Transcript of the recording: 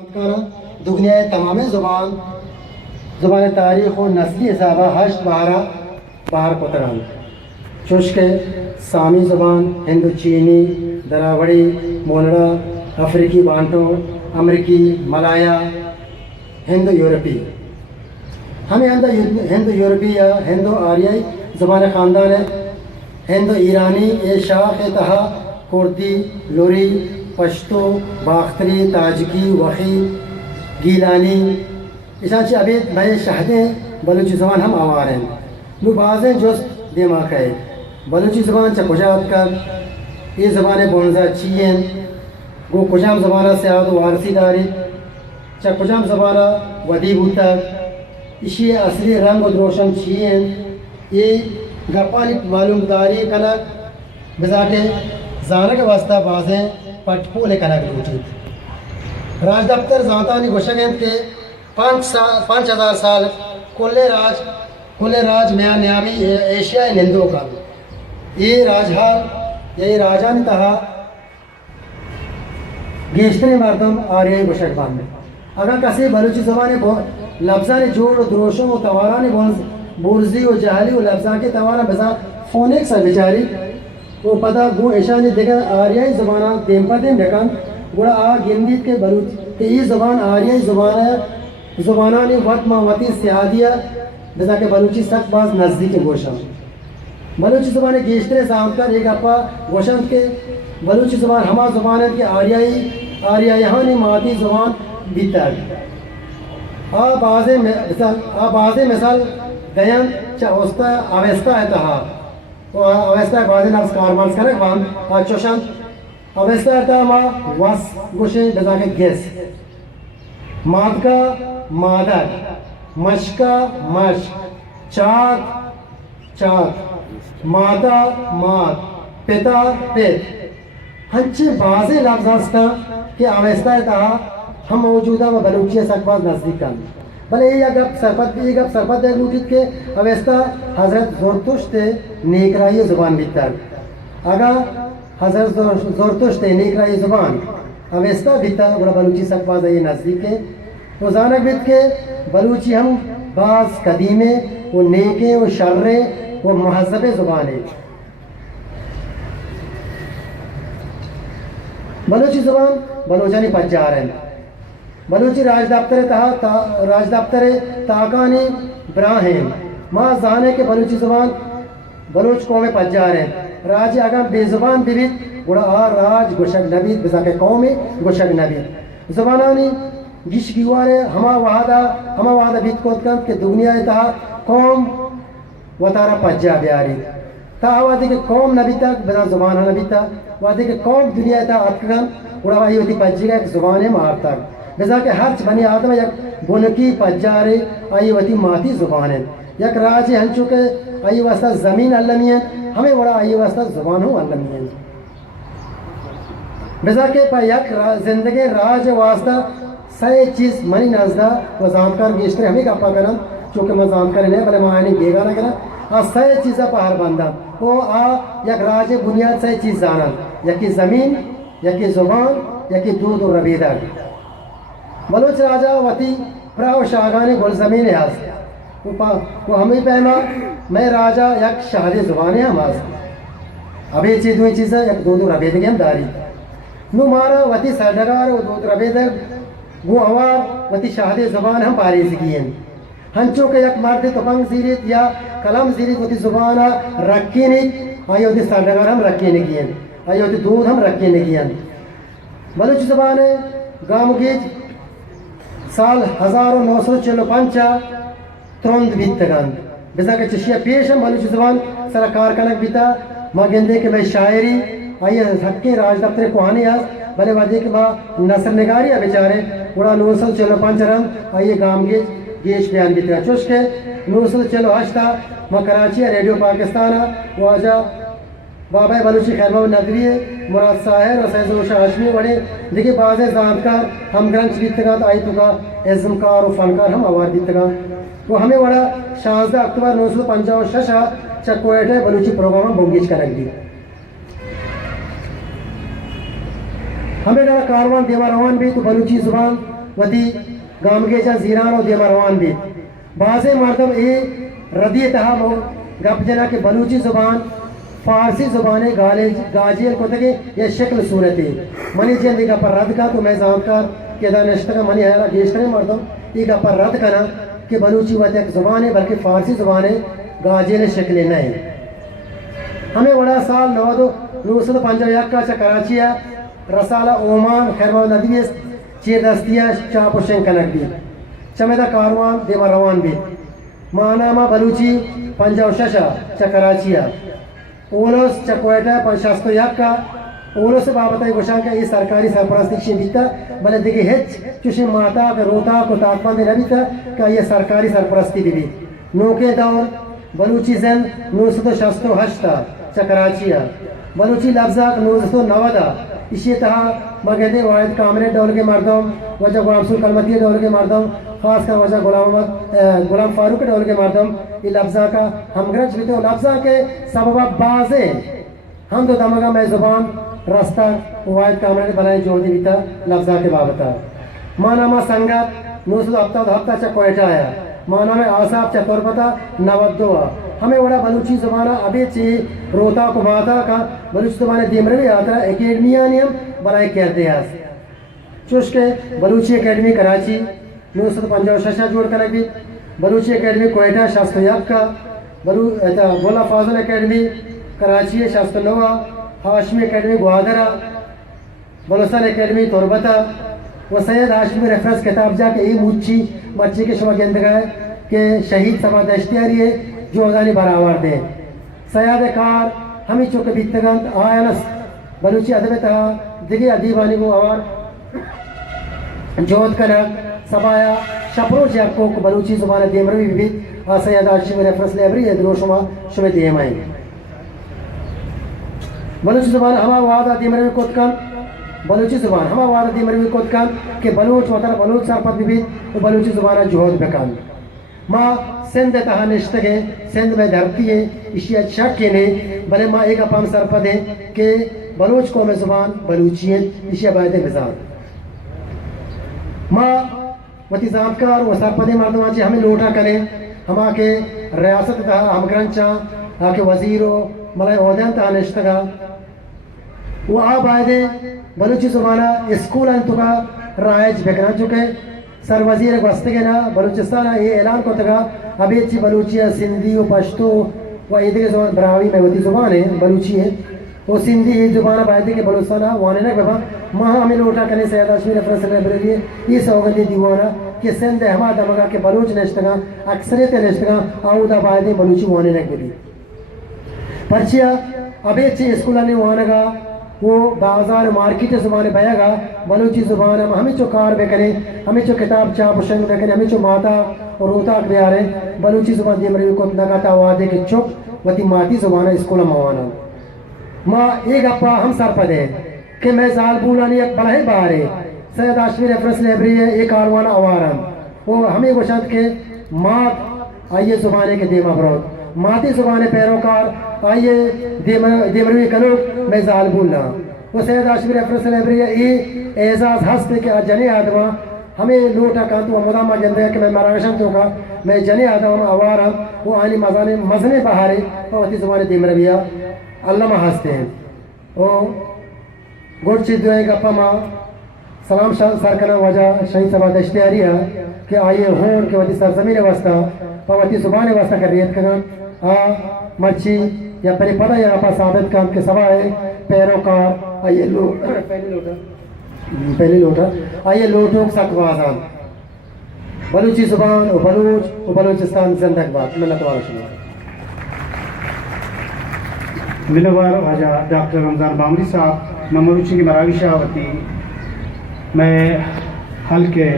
دنیا تمام زبان تاریخ و نسلی حسابہ ہشت بہار قطران چشک سامی زبان ہندو چینی دراوڑی مولڑا افریقی بانٹو امریکی ملایا ہندو یورپی ہمیں ہندو یورپی یا ہندو آریائی زبان خاندان ہے ہندو ایرانی یہ شاخ تہا کردی لوری پشتو باختری تاجکی وخی گیلانی اسانچہ ابید بھائی شہدیں بلوچی زبان ہم آوار ہیں نو بازیں جست دیماغ ہے بلوچی زبان چا کجات کر یہ زبان بونزا چیئن گو کجام زبانہ سیاد و وارسی داری چا کجام زبانہ ودی بوتا اسی اصلی رنگ و دروشن چیئن یہ گپانی معلوم داری کنک بزاکے زانک واسطہ بازیں پٹپولے کنک لوٹید راج دفتر زانتانی گوشگیں کہ 5000 سال کل راج میاں نیامی ایشیا نندو کا یہ راجحال یہ راجانی تہا گیشتری مردم آریائی گوشک باندھے اگر کسی بلوچی زبانی لفظانی جوڑ و دروشوں و توارانی بورزی و جہلی و لفظان کے توارا بزا فونیک سا بچاری وہ پتہ گو ایشانی دیکھا آریائی زبانہ دیم پر دیم دیکھا گوڑا گندید کے بلوچ کہ یہ زبان آریائی زبان ہے زبانانی وقت ماوتی سیادیہ بزا کہ بلوچی سخت باز نزدیک گوشم بلوچی زبان گیشتر سامتر ایک اپا گوشم کے بلوچی زبان ہما زبان ہے کہ آریائیانی مادی زبان بیتر آباز مثال دیان چا اوستا اتہا اوستا بازی نفس کارمانس کرک وان چوشن اوستا اتہا ما واس گوشے بزا کہ گیس ماد کا مادک مش کا مش چاک ماتا مات پتا پت ہنچے بازے لفظ ہستا کہ اوستا اتہا ہم موجودہ و بلوچی سکباز نزدیک کن بلے یہ گپ سرپت دیکھ لوٹید کہ اوستا حضرت زورتشت نیکرائی زبان بیتر اگا حضرت زورتشت نیکرائی زبان اوستا بیتا گوڑا بلوچی سکباز یہ نزدیک ہے وہ زانک بیت کے بلوچی ہم بعض قدیمے و نیکے و شرے و مہذب زبانے بلوچی زبان بلوچانی پجار ہیں بلوچی راج دفتر تاکانی براہیم ما زانے کے بلوچی زبان بلوچ قوم پجار ہیں راج اگم بے زبان بیت گوڑا راج گوشک نبید بزا کے قوم گوشک نبید زبانانی گیش گیوارے ہما وحدہ بیت کوت کن کہ دنیا اتہا قوم و تارا پجا بیاری تا وادی کہ قوم نبی تک بنا زبانہ نبی تک وادی کہ قوم دنیا اتہا اتکن گوڑا وہی ہوتی پجی گا ایک زبان مار تک بزا کہ ہر بنی آدم یک بنکی پجارے آئی وتی ماتی زبان ہے یک راج ہنچو کہ آئی واسطہ زمین علمی ہے ہمیں بڑا آئی واسطہ زبان ہوں علمی ہے بزا کہ پا یک زندگی راج واسطہ سائے چیز منی نازدہ و زانکار گیشتر ہمیں کپا کرن چونکہ میں زانکار نہیں بلے معنی بیگا نہ کرن سائے چیزہ پہر بندہ وہ یک راج بنیاد سائے چیز زانن یکی زمین یکی زبان یکی دودھ و ربیدہ بلوچ راجہ وطی پراو شاگانی گل زمین ہے وہ ہمیں پہنا میں راجہ یک شہد زبانی ہم ابھی چیز دوئی چیزیں یک دودھ و ربیدگی ہم داری نو مارا وطی سردگار و دودھ ربیدگ وہ اوار وطی شہد زبان ہم پاریزگی ہیں ہنچو کہ یک مرد تپنگ زیریت یا کلم زیریت وطی زبانہ رکھی نہیں آئی وطی سردگار ہم رکھی نہیں گئیں آئی وطی دودھ ہم رکھی نہیں گئیں بلوچ زبان ہے گامگیج سال 1945 ترند بیتگان بزا کہ چشیہ پیش ہم بلوچ زبان سرکار کنک بیتا ما گندے کہ میں شاعری آئیے حقی راج دفتر کوہانی ہے بلے وادی کہ ما نصر نگاری ہے بیچارے گوڑا 945 رم آئیے گام گیش بیان بیتگا چوش کے 948 ما کراچی ریڈیو پاکستان واجہ بابا بلوچی خیر محمد ندوی مراد ساہر و سید روشہ ہاشمی بڑے دیکھیں بعض زانتکار ہم گرنچ بیتگان آئی تو کا ازمکار و فنکار ہم آوار بیتگان وہ ہمیں بڑا 16 اکتوبر 1956 چکویٹ بلوچی پروگرام بونگیش کرک دی ہمیں ڈرا کاروان دیما روان بھی تو بلوچی زبان वती गामगे जा जीरान और देमरवान भी बाज़े मर्दम ए रदी तहा गप जना के बलूची ज़ुबान फारसी ज़ुबान गाजियल को तके ये शक्ल सूरत है मनी जल्दी का पर रद्द का तो मैं जानकार के दानिश्त का मनी है गेश्तरे मर्दम ये का पर रद्द करना कि बलूची वत एक ज़ुबान है बल्कि फारसी ज़ुबान है गाजियल शक्ल नहीं हमें बड़ा साल 951 का कराची रसाला ओमान खैरवा नदी चे दस्तिया चापुशें कनक भी चमेदा कारवान देवा रवान भी मानामा बलूची पंजाब शशा चकराचिया ओलोस चकोएटा पंशास्तो यक्का ओलोस बाबता गोशां का ये सरकारी सरपरस्ती बीता भले देखिए हेच चुशी माता के रोता को ताकमान दे रबिता का ये सरकारी सरपरस्ती भी नोके दौर बलूची जन 968 चकराचिया बलूची लफ्जा 990 इसी तरह मगहदे वाहिद कामरे डोल के मर्दम वजह गुलाम कलमती डोल के मर्दम खास कर वजह गुलाम फारूक डोल के मर्दम ये लफ्जा का हमगरज भी तो लफ्जा के सबब बाजे हम तो दमगा मैं जुबान रास्ता वाहिद कामरे बनाए जोड़ दी बीता लफ्जा के बाबता मानामा संगत 970 चा कोयटा आया माना में आसाब चा तोरबता नवद्दोआ हमें बड़ा बलूची ज़बाना अभी ची रोता को माता का बलूची ज़बान देमरवी आता एकेडमिया नियम बनाए कहते हैं चुश के बलूची एकेडमी कराची 955 जोड़ कर भी बलूची एकेडमी कोयटा शास्त्रयाब का बोला फाजल एकेडमी कराची शास्त्रनवा हाशमी एकेडमी ग्वादरा बलोचन एकेडमी तोरबता व सैयद हाशमी रेफरेंस किताब जाके ये मुच्छी मच्छी के शुभ केंद्र है कि शहीद सभा दश्तियारी है जो अजानी बराबर दे सयाद कार हमी चुक बितगंत आयनस बलूची अदब तहा दिगे अदीबानी को आवार जोत कनक सबाया शपरो जको को बलूची ज़ुबान देमरवी भी सैयद हाशमी रेफरेंस लाइब्रेरी है द्रोशुमा शुमे देमाई बलूची ज़ुबान हमा वादा देमरवी कोतकन बलूची ज़ुबान हमा वादा देमरवी कोतकन के बलूच वतन बलूच सरपत भी वो बलूची ज़ुबान जोहद बेकान माँ सिंध तहा निश्तगे सिंध में धरती है इसी शक के ने भले माँ एक अपाम सरपद है कि बलूच कौम ज़ुबान बलूचियत इसी अबायद मिजान माँ वती जानकार व सरपदे मर्दमा चे हमें लोटा करें हमा के रियासत तहा हमग्रंचा आके वजीरो मलाई ओहदेन तहा निश्तगा वो आबायदे बलूची ज़ुबाना स्कूल अंतुका रायज बेकना चुके सर वजीर वस्ते के ना बलूचिस्तान ये ऐलान को तगा अभी अच्छी बलूचिया सिंधी व पश्तो व इधर ज़ुबान बरावी में वती ज़ुबान है बलूची है वो सिंधी ही ज़ुबान बायदे के बलूचिस्तान वाने ना बाबा माँ हमें लोटा करने से हाशमी रेफरेंस लाइब्रेरी ये सौगंधी दीवाना कि सिंध हमा दमगा के बलूच नश्तगा अक्सरियत नश्तगा आउदा बायदे बलूची वाने ना बोली पर्चिया अभी अच्छी स्कूल ने वानगा वो बाजार मार्केट ज़ुबान बयागा बलूची ज़ुबान हमें चो कार बेकने हमें चो किताब चाप शंग बेकने हमें चो माता और रोता बिहारे बलूची ज़ुबान देमरवी को नगाता वादे के चुप वती माती ज़ुबान स्कूल मवाना माँ एक अपा हम सर पदे कि मैं जाल बुलानी एक बला ही बाहर है सैयद हाशमी रेफरेंस लाइब्रेरी है एक आरवाना अवारन वो हमें गोशात के मात आइए ज़ुबान के देमा बरोत माती ज़ुबान पैरोकार आइए देमरवी कनो मैं जाल बोलना वो सैयद हाशमी रेफरेंस लाइब्रेरी ये एजाज हस्ते के जने आदमा हमें लोटा का तो मदामा जंदे कि मैं मराशम तो का मैं जने आदमा आवारा वो आनी मजाने मजने बहारे और वती ज़ुबान देमरविया अल्लामा हस्ते हैं ओ गुड चीज़ जो है गप्पा माँ सलाम सर करना वजह शहीद सभा दश्तियारी है कि आइए हों के वती सरजमीन वास्ता और वती ज़ुबान वास्ता कर रियत करना मच्छी या पहले पता या आपा साबित काम के सवा है पैरोकार आइए पहले लोटा आइए लोटों के साथ वाजान बलूची ज़ुबान और बलूचिस्तान जिंदाबाद मिन्नत वाला मिलवार वाजा डॉक्टर रमज़ान बामरी साहब नमरुची की मरावी शाहवती मैं हल के